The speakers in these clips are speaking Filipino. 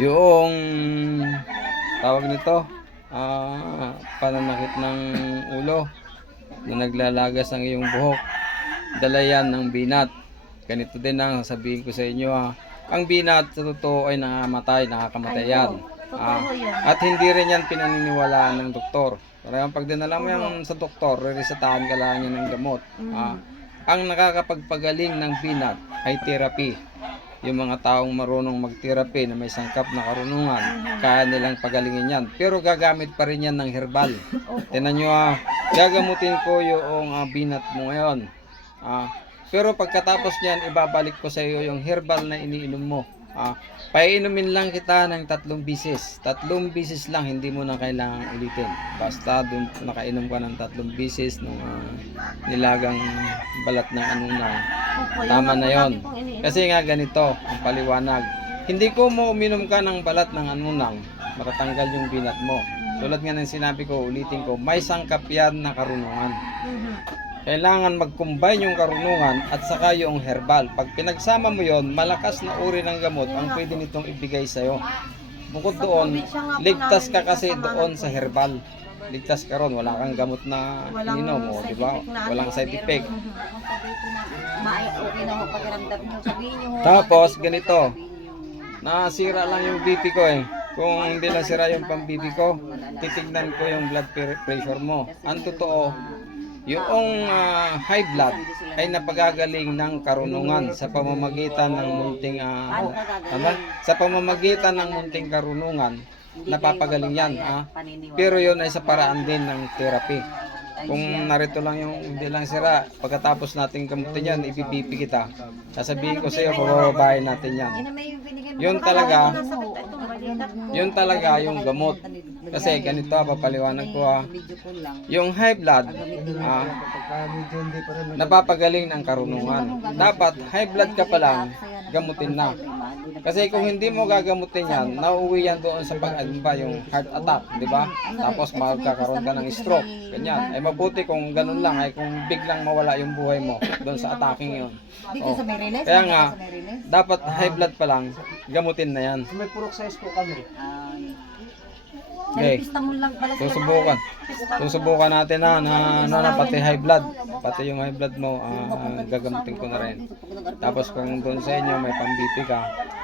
Yung tawag nito, pananakit ng ulo na naglalagas ang iyong buhok, dala yan ng binat. Ganito din ang sasabihin ko sa inyo ang binat sa totoo ay nakakamatay yan. At hindi rin yan pinaniniwalaan ng doktor. Pero pag dinala mo yan sa doktor, reresetahan ka lang yan ng gamot. Ang nakakapagpagaling ng binat ay therapy. Yung mga taong marunong mag-therapy na may sangkap na karunungan, kaya nilang pagalingin yan. Pero gagamit pa rin yan ng herbal. Tingnan nyo gagamutin ko yung binat mo ngayon. Pero pagkatapos niyan, ibabalik ko sa iyo yung herbal na iniinom mo. Paiinumin lang kita ng 3 bisis. 3 bisis lang, hindi mo na kailangan ulitin. Basta dun nakainom ka ng 3 bisis ng nilagang balat ng anunang. Tama na yon. Kasi nga ganito ang paliwanag. Hindi ko mo uminom ka ng balat ng anunang, matatanggal yung binat mo. Tulad nga ng sinabi ko, ulitin ko, may sangkap yan na karunungan. Kailangan mag-combine yung karunungan at saka yung herbal. Pag pinagsama mo yon, malakas na uri ng gamot ang pwede nitong ibigay sa'yo. Bukod doon, ligtas ka kasi doon sa herbal. Ligtas ka ron, wala kang gamot na ininom mo, di ba? Walang side effect. Tapos, ganito, nasira lang yung BP ko eh. Kung hindi nasira yung pang-BP ko, titignan ko yung blood pressure mo. Ang totoo, yung high blood ay napagagaling ng karunungan sa pamamagitan ng munting karunungan, napapagaling yan. Pero yun ay sa paraan din ng therapy. Kung narito lang yung hindi lang sira, pagkatapos natin gamutin yan, ibibipi kita. Sasabihin ko sa iyo, pabababayin natin yan. Yun talaga yung gamot. Kasi ganito, papaliwanag ko yung high blood, napapagaling ng karunungan. Dapat high blood ka pa lang, gamutin na. Kasi kung hindi mo gagamutin yan, nauuwi yan doon sa yung heart attack, di ba? Tapos magkakaroon ka ng stroke, ganyan. Ay mabuti kung ganun lang, ay kung biglang mawala yung buhay mo doon sa attacking yun. Kaya nga, dapat high blood pa lang, gamutin na yan. May purok size po kami. Okay. Susubukan natin na pati high blood. Pati yung high blood mo, gagamutin ko na rin. Tapos kung doon sa inyo may pang-BP ka,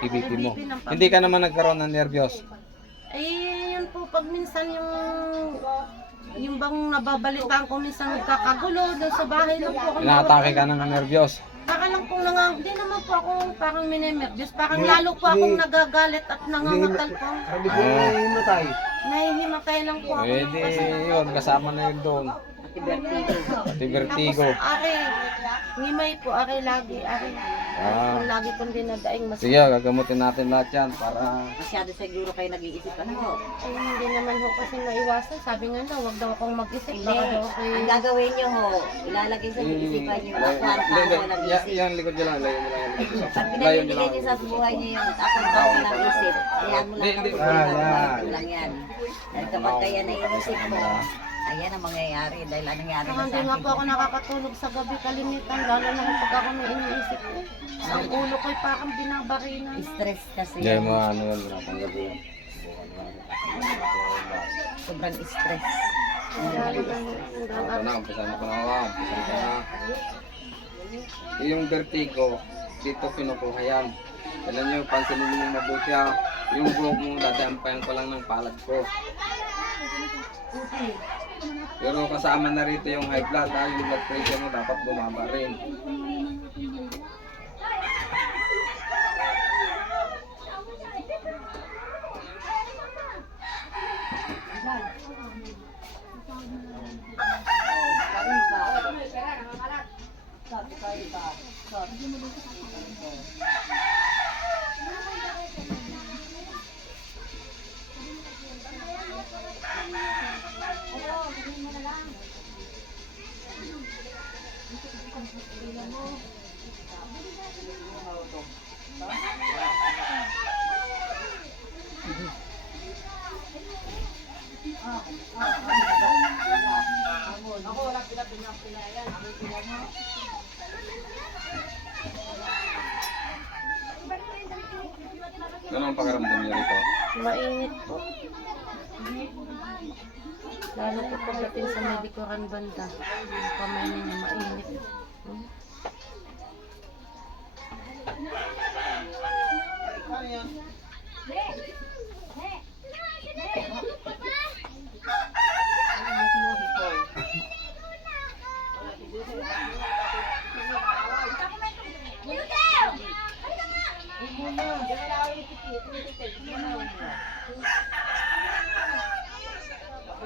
i-BP mo. Hindi ka naman nagkaroon ng nervyos. Yun po, pag minsan yung bang nababalitaan ko minsan nagkakagulo doon sa bahay lang po ako. Inaatake ka ng nervyos. Parang lang pong hindi naman po ako parang minemervyos. Parang lalo po akong nagagalit at nangangatal po. Sabi ko himatay. Nahihimatay lang po ako. Pwede yun, kasama na yun doon. Pati vertigo. Ngimay po, lagi. Lagi kong dinadaing mas. Sige, gagamutin natin lahat yan para... Masyado siguro kayo nag-iisip ano? Hindi naman ho kasi maiwasan. Sabi nga na, huwag daw akong mag-isip. Hindi. Ang gagawin nyo ho, ilalagay sa isipan nyo yung kwarta mo ng isip. Yan, likod nyo lang. Layo nyo lang. Pag pinamimigay nyo sa buhay nyo yung kwarta mo ng isip, ayan mo lang ang lang yan. Dahil kapag kaya naiisip mo, ayan ang mangyayari dahil anong nangyari na sa Hindi nga po ako nakakatulog sa gabi kalimitan, lalo na kapag ako may iniisip ko. Ang ulo ko'y parang binabarinan. stress kasi. Hindi mo yun, wala pang gabi. Sobrang stress. Ito na, umpisa na ko na. Yung vertigo, dito pinukuha yan. Alam nyo, pansinin mo mabuti yung buhok mo, dadampayan ko lang ng palad ko. Pero kasama na rito yung high blood, yung blood pressure mo dapat bumaba rin. Ano ang pakiramdam niyo rito? Mainit po. Lalo po pagdating sa medikuran banda. Yung kamay niya mainit. Hmm?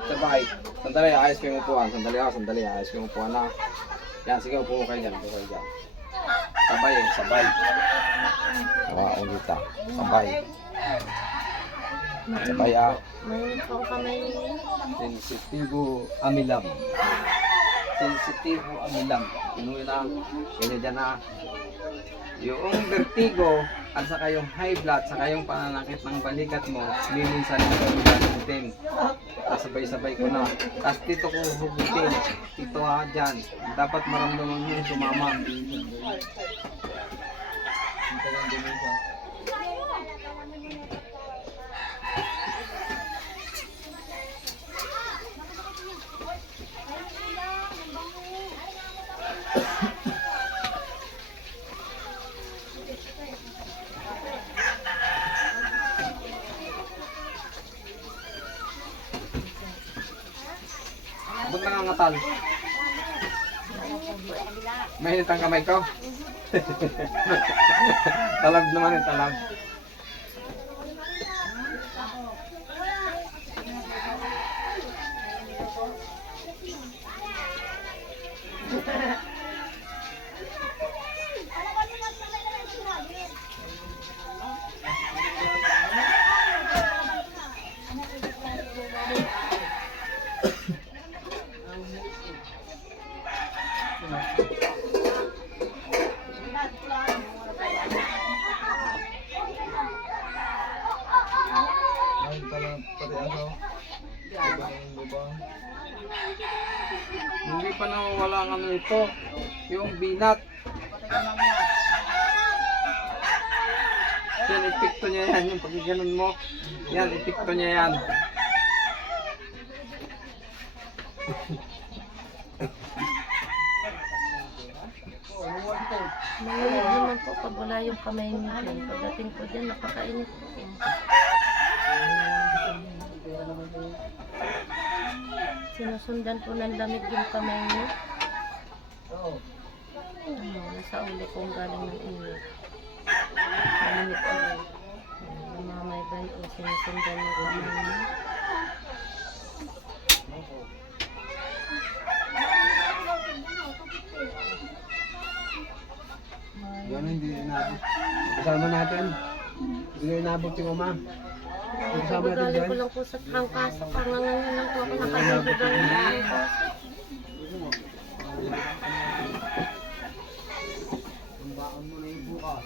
Sabay. Sandali, ayos ko yung upuan. Sandali, ayos ko yung upuan na. Yan, sige, upo kayo dyan. Sabay sabay. Ulit sabay. Sabay Mainit po ang kamay niya. Sensitibo amilam. Sensitibo amilam. Inuwi na. Ganyan dyan na. Yung vertigo at saka yung high blood, saka yung pananakit ng balikat mo, lilinsan mo yung gamitin. Sabay-sabay ko na. Tapos dito ko hugutin. Dito dyan. Dapat maramdaman mo yung sumama. Ba't nangangatal? Mainit ang kamay ko. Talab naman yung talab. Hindi pa nawawala ang ano ito, yung binat. Yan, epekto niya yan, yung pagkaganon mo. Yan, epekto niya yan. Mainit naman po pag wala yung kamay niya. Pagdating ko dyan, napakainit po. Sinusundan po ng lamig yung kamay niya. Nasa ulo kong galing ng init. Mainit po. Namamay ba yung sinusundan ng kamay niya? Yan hindi inabot. Kasama natin. Hindi na inabot yung uma. Kasama natin Galing dyan. ko lang po sa trangkaso. Panganganan lang po ako nakalimutan ng trangkaso. Ang baon mo na yung bukas.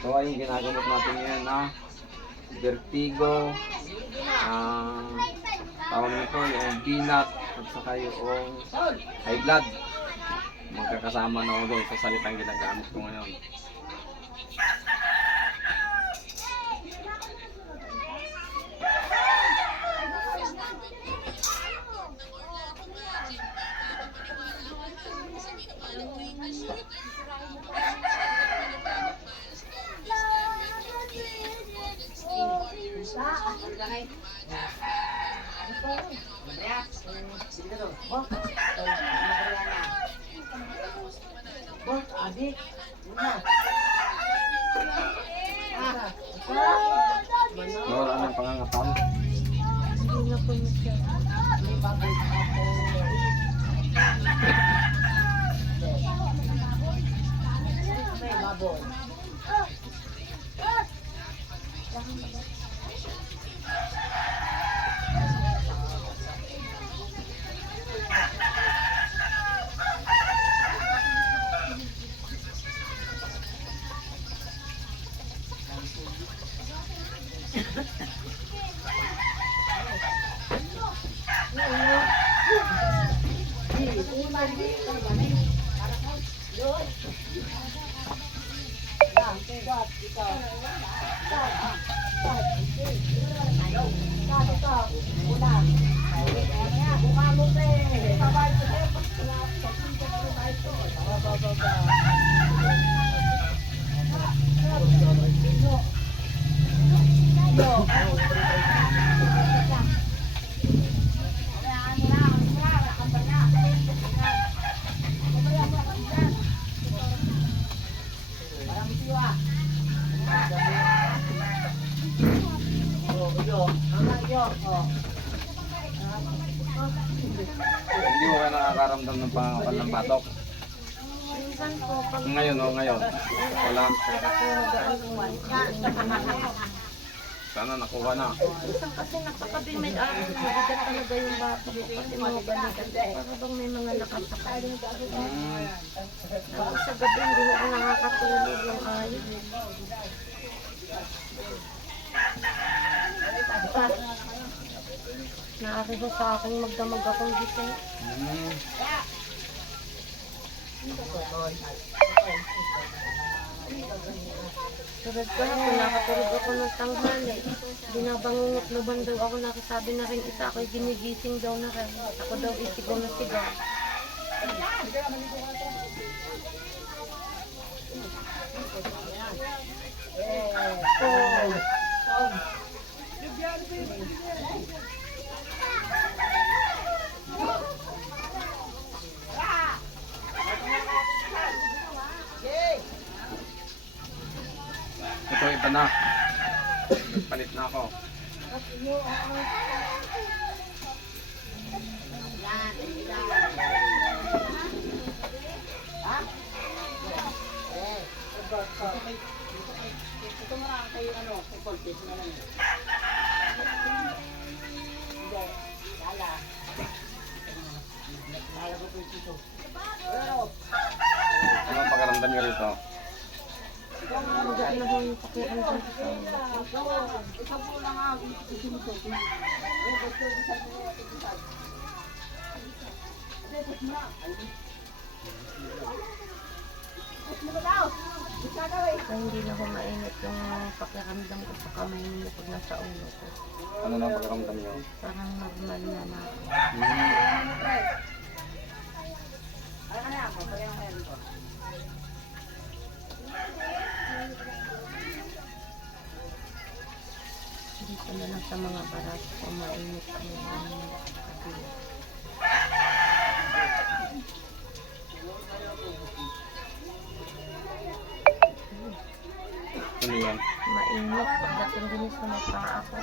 So yung ginagamot natin ngayon na vertigo, tawag nito yung binat at saka yung high blood. Magkakasama na ako doon sa salitang ginagamit ko ngayon. Wala nang pangangatal. Hindi na po siya. sabon. Hindi mo ka nakakaramdam ng pangakapal ng batok. Minsan po, pag Ngayon o ngayon. Wala. para po nagaan po Sana nakuha na. minsan kasi nakakabi may araw na mabigat talaga yung bata ko kasi mga balikan. Para bang may mga nakasakay. Tapos sa gabi hindi ko nakakatulog yung ayos. Naari ko sa akin magdamag akong gising. Tulad ko na, nakatulog ako ng tanghali. Binabangungot naman daw ako, nakasabi na rin isa ako'y ginigising daw na rin. Ako daw isigaw na sigaw. Ito iba na. Nagpalit na ako. Ano ang pakiramdam nyo rito? Magaan na ho yung pakiramdam ko sa inyo. Kaya hindi na ho mainit yung pakiramdam ko sa kamay niyo pag nasa ulo ko. Ano na ang pakiramdam nyo? Parang normal na na. Dito na lang sa mga baras ko mainit ang kabila. Ano yan? Mainit pagdating din sa mata ako.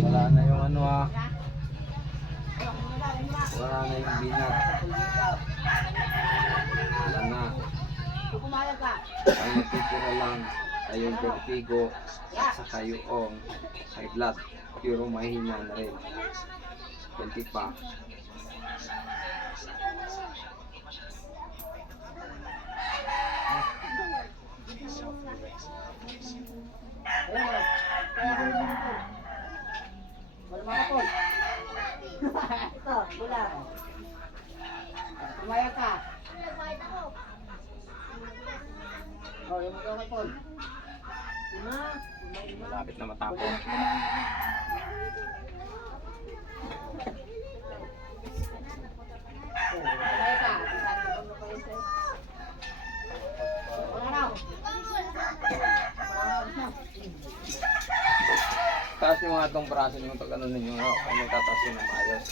Wala na yung ano wala na yung binat. Wala na. Ang natitira lang ay yung vertigo at saka yung high blood. Puro mahina na rin. Kunti pa. Wala mga kapon. Ito, wala. Kumaya ka. Oh, yung mga kapon. Malapit na matapos. Kumaya ka. Wala na. Taas nyo nga itong braso nyo pag ano ninyo, kung tataas nyo na maayos.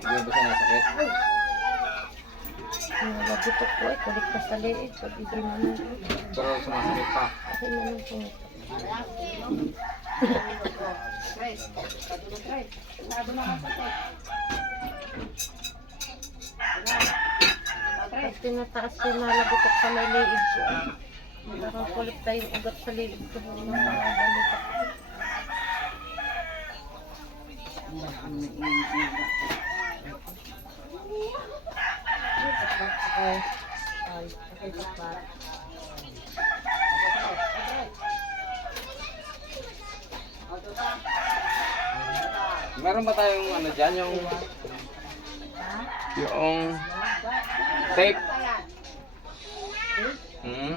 Hindi ba siya nasakit? Yung nagutok ko ay kulit pa sa liit. Pag iginanon ko. Pero sumasakit pa. Kasi naman po. Tres. Patulog, Tres. Sabi na ka sa Tres. Pag tinataas ko nalagutok sa may liit ko. Parang kulit tayo yung ugat sa liit ko. Nung nakabalitak ko. Meron ba tayong ano dyan, yung tape? Hmm?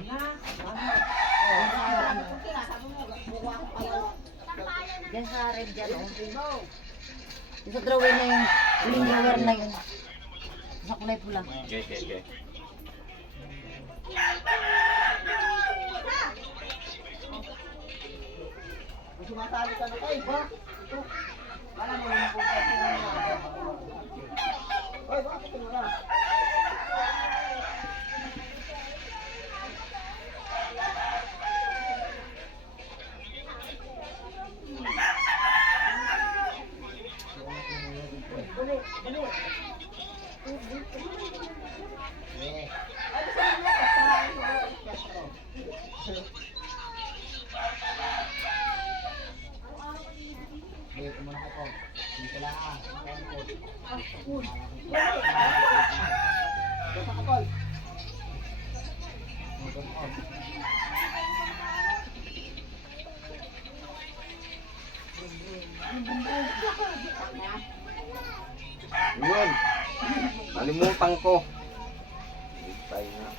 Diyan sa red dyan, oh. Yung sa drawing na yun. Yung drawer na yun. Sa kulay pula. Okay, okay, okay. Sumasali ka na tayo, ba? Ito. Wala mo yung puta. Oy, bakit ito wala? Yun. Nalimutan ko. Hintay na.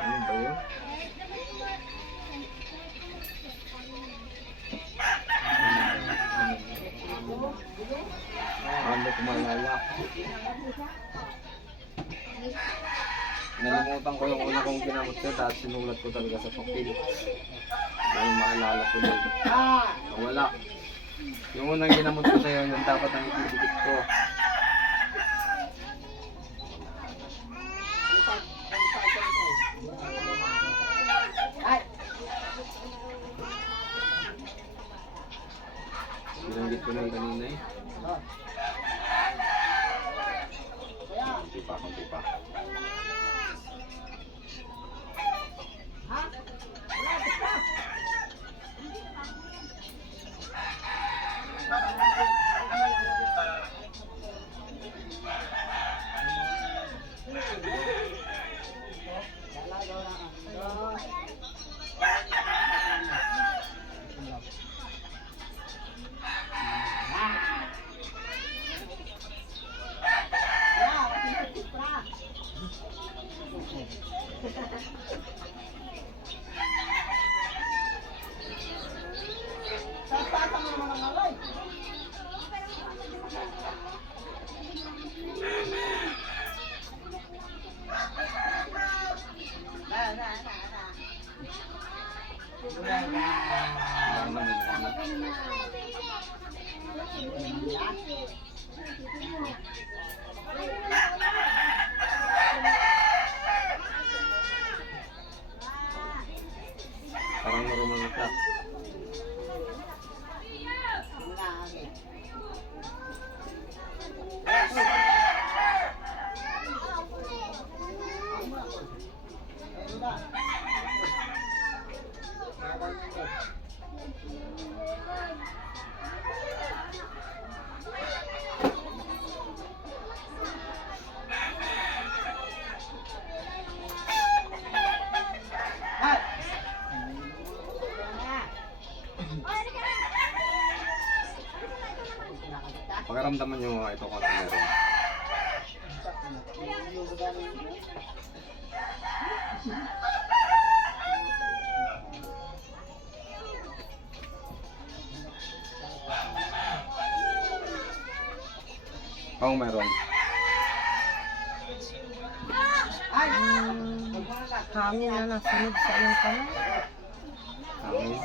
Ano ba yun? Ano ko malala? Nalimutan ko yung una kong ginamot ko dahil sinulat ko talaga sa papel. Dahil maalala ko yun. Wala. Yung unang ginamot ko sa'yo, yung dapat ang itidikit ko. Binanggit ko na yung kanina eh. Kunti pa, kunti pa. Parang normal na siya. Pakiramdaman nyo ito kung ano meron. Kung meron. Hangin na nasunod sa iyong kamay. Hangin.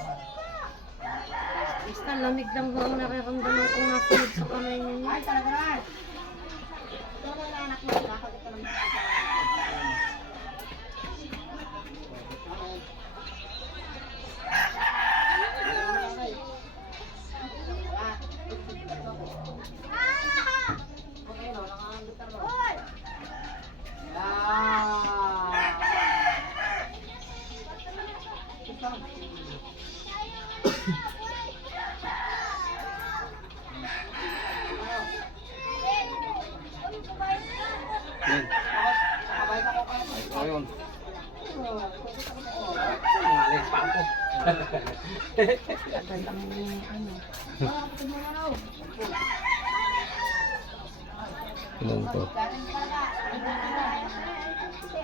Basta lamig lang ho ang nararamdaman kong nasunod sa kamay ninyo. Yan. Ayun. Ngalis pa ako. Tagal ang ano. Ilan to?